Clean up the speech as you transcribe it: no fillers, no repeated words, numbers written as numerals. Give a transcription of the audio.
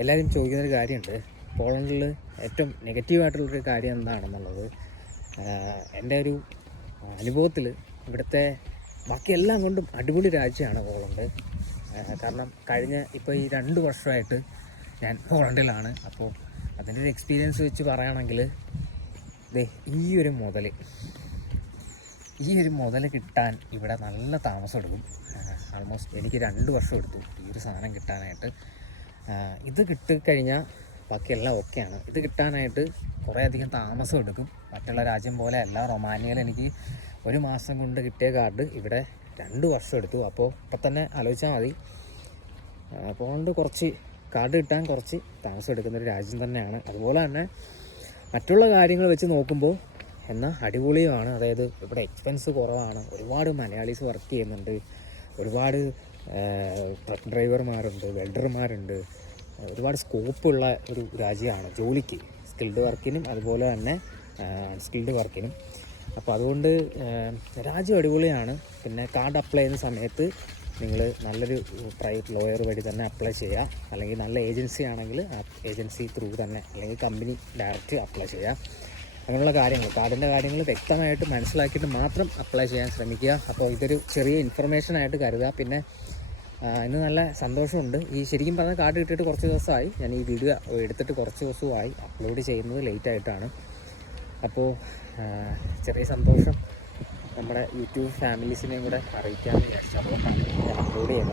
എല്ലാവരും ചോദിക്കുന്നൊരു കാര്യമുണ്ട്, പോളണ്ടിൽ ഏറ്റവും നെഗറ്റീവായിട്ടുള്ളൊരു കാര്യം എന്താണെന്നുള്ളത്. എൻ്റെ ഒരു അനുഭവത്തിൽ ഇവിടുത്തെ ബാക്കിയെല്ലാം കൊണ്ടും അടിപൊളി രാജ്യമാണ് പോളണ്ട്. കാരണം ഇപ്പോൾ ഈ 2 വർഷമായിട്ട് ഞാൻ പോളണ്ടിലാണ്. അപ്പോൾ അതിൻ്റെ ഒരു എക്സ്പീരിയൻസ് വെച്ച് പറയുകയാണെങ്കിൽ ഈ ഒരു മുതൽ കിട്ടാൻ ഇവിടെ നല്ല താമസം എടുക്കും. ആൾമോസ്റ്റ് എനിക്ക് 2 വർഷം എടുത്തു ഈ ഒരു സാധനം കിട്ടാനായിട്ട്. ഇത് കിട്ടിക്കഴിഞ്ഞാൽ ബാക്കിയെല്ലാം ഓക്കെയാണ്. ഇത് കിട്ടാനായിട്ട് കുറേയധികം താമസം എടുക്കും. മറ്റുള്ള രാജ്യം പോലെ അല്ല. റൊമാനിയയിൽ എനിക്ക് 1 മാസം കൊണ്ട് കിട്ടിയ കാർഡ് ഇവിടെ 2 വർഷം എടുത്തു. അപ്പോൾ ഇപ്പം തന്നെ ആലോചിച്ചാൽ മതി. പോളണ്ട് കാർഡ് കിട്ടാൻ കുറച്ച് താമസം എടുക്കുന്നൊരു രാജ്യം തന്നെയാണ്. അതുപോലെ തന്നെ മറ്റുള്ള കാര്യങ്ങൾ വെച്ച് നോക്കുമ്പോൾ എന്നാൽ അടിപൊളിയുമാണ്. അതായത് ഇവിടെ എക്സ്പെൻസ് കുറവാണ്. ഒരുപാട് മലയാളീസ് വർക്ക് ചെയ്യുന്നുണ്ട്. ഒരുപാട് ട്രക്ക് ഡ്രൈവർമാരുണ്ട്, വെൽഡർമാരുണ്ട്. ഒരുപാട് സ്കോപ്പുള്ള ഒരു രാജ്യമാണ് ജോലിക്ക്, സ്കിൽഡ് വർക്കിനും അതുപോലെ തന്നെ അൺസ്കിൽഡ് വർക്കിനും. അപ്പോൾ അതുകൊണ്ട് രാജ്യം അടിപൊളിയാണ്. പിന്നെ കാർഡ് അപ്ലൈ ചെയ്യുന്ന സമയത്ത് നിങ്ങൾ നല്ലൊരു പ്രൈവറ്റ് ലോയർ വഴി തന്നെ അപ്ലൈ ചെയ്യുക. അല്ലെങ്കിൽ നല്ല ഏജൻസി ആണെങ്കിൽ ആ ഏജൻസി ത്രൂ തന്നെ, അല്ലെങ്കിൽ കമ്പനി ഡയറക്റ്റ് അപ്ലൈ ചെയ്യുക. അങ്ങനെയുള്ള കാര്യങ്ങൾ, കാർഡിൻ്റെ കാര്യങ്ങൾ വ്യക്തമായിട്ട് മനസ്സിലാക്കിയിട്ട് മാത്രം അപ്ലൈ ചെയ്യാൻ ശ്രമിക്കുക. അപ്പോൾ ഇതൊരു ചെറിയ ഇൻഫർമേഷനായിട്ട് കരുതുക. പിന്നെ ഇന്ന് നല്ല സന്തോഷമുണ്ട്. ശരിക്കും പറഞ്ഞാൽ കാർഡ് കിട്ടിയിട്ട് കുറച്ച് ദിവസമായി. ഞാൻ ഈ വീഡിയോ എടുത്തിട്ട് കുറച്ച് ദിവസമായി. അപ്ലോഡ് ചെയ്യുന്നത് ലേറ്റായിട്ടാണ്. അപ്പോൾ ചെറിയ സന്തോഷം നമ്മുടെ യൂട്യൂബ് ഫാമിലീസിനെയും കൂടെ അറിയിക്കാമെന്ന് വിചാരിച്ചു. അതുകൊണ്ടാണ് ഞാൻ അപ്ലോഡ് ചെയ്യുന്നത്.